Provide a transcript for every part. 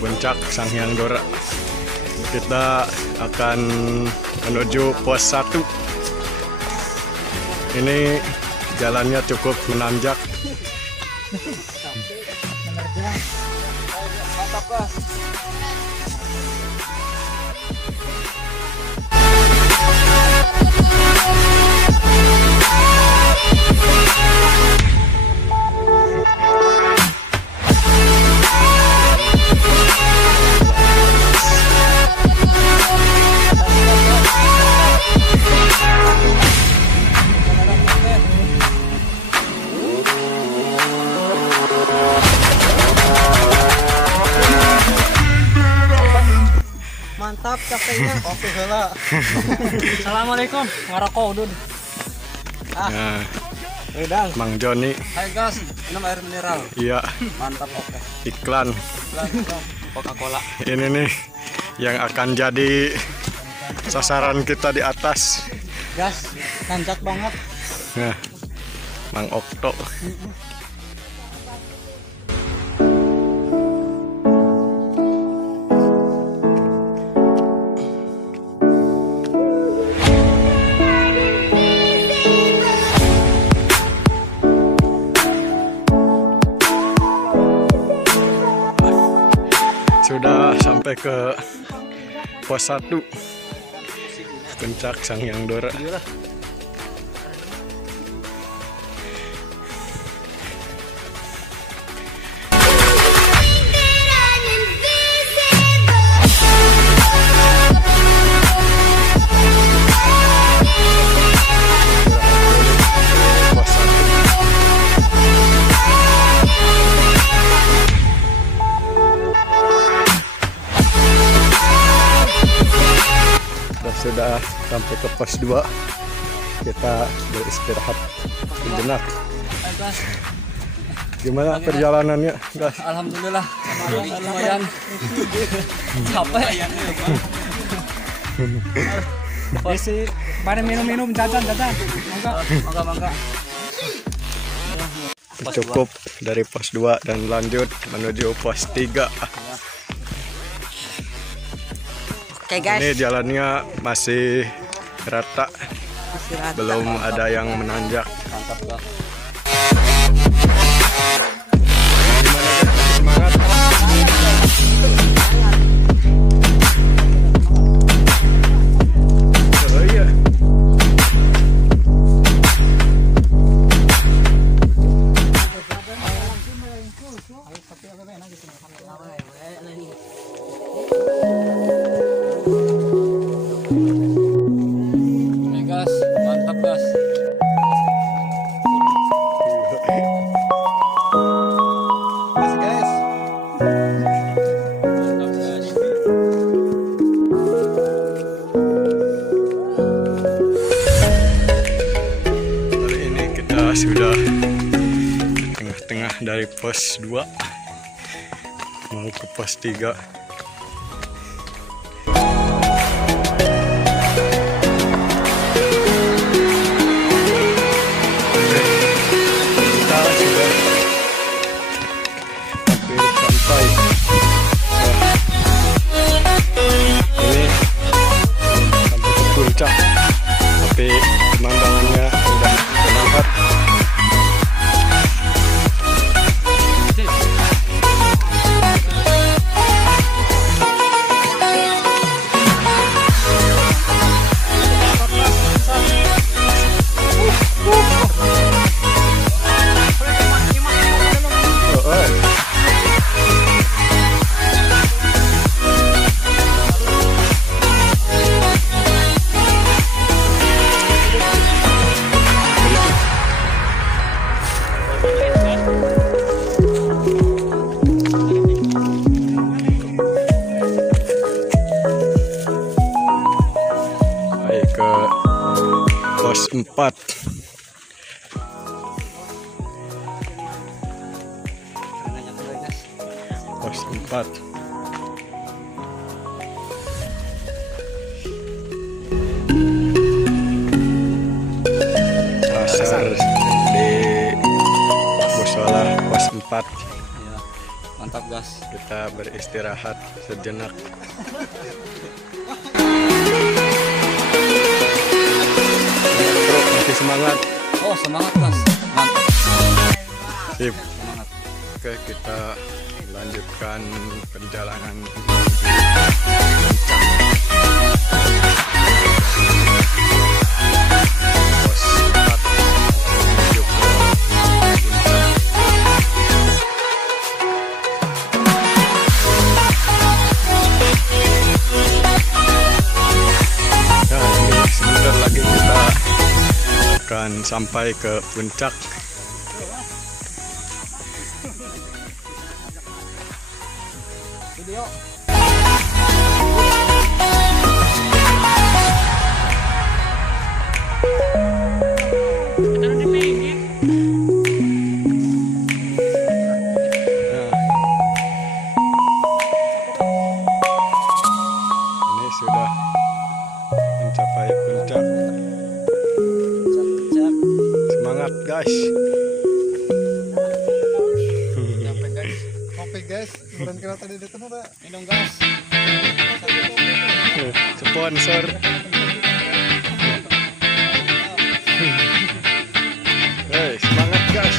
Puncak Sanghyang Dora. Kita akan menuju pos 1. Ini jalannya cukup menanjak. Mantap capeknya. Oke heula. Assalamualaikum, ngarokok udun. Nah, Wedang. Mang Joni. Hai guys, minum air mineral. Iya. Mantap, oke. Iklan. Coca-Cola. Ini nih yang akan jadi sasaran kita di atas. Gas, nanjak banget. Nah, Mang Okto. Sudah sampai ke pos 1 Puncak Sanghyang Dora. Sudah sampai ke pos 2, kita beristirahat sejenak. Gimana perjalanannya, guys? Alhamdulillah, lumayan capek. Besi, pada minum-minum, jajan. Mangga. Cukup dari pos 2 dan lanjut menuju pos 3. Oke guys. Ini jalannya masih rata, belum ada yang menanjak. Mantap lah. Gimana guys? Semangat. Oh iya. Mantap gas. Guys. Kali ini kita sudah di tengah-tengah dari pos 2 mau ke pos 3. Puncak, tapi pemandangannya sudah terlihat. pos 4. Pos 4. Pasar di musola pos 4. Iya. Mantap gas. Kita beristirahat sejenak. Bro, masih semangat. Oh semangat gas. Mantap. Sip. Semangat. Oke, kita lanjutkan perjalanan. Pos 4 menuju ke Puncak. Nah, ini sebentar lagi kita akan sampai ke Puncak. Video. Nah, ini sudah mencapai puncak. Semangat guys. Sampai guys. Kopi guys, bukan kira tadi itu apa? Minum gas. Sponsor. Hey, semangat guys.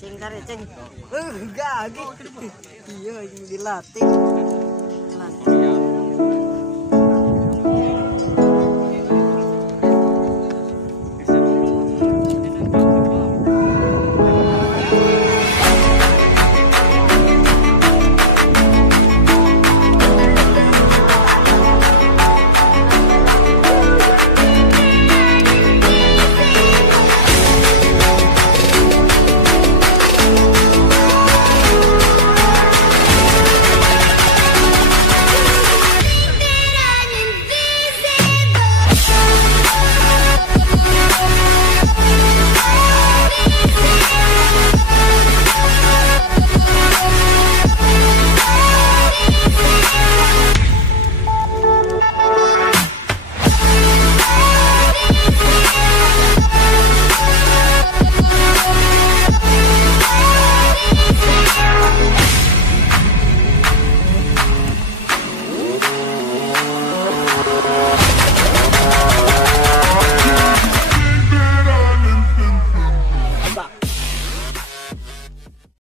Cing kare cing. Enggak gitu. Iya yang dilatih.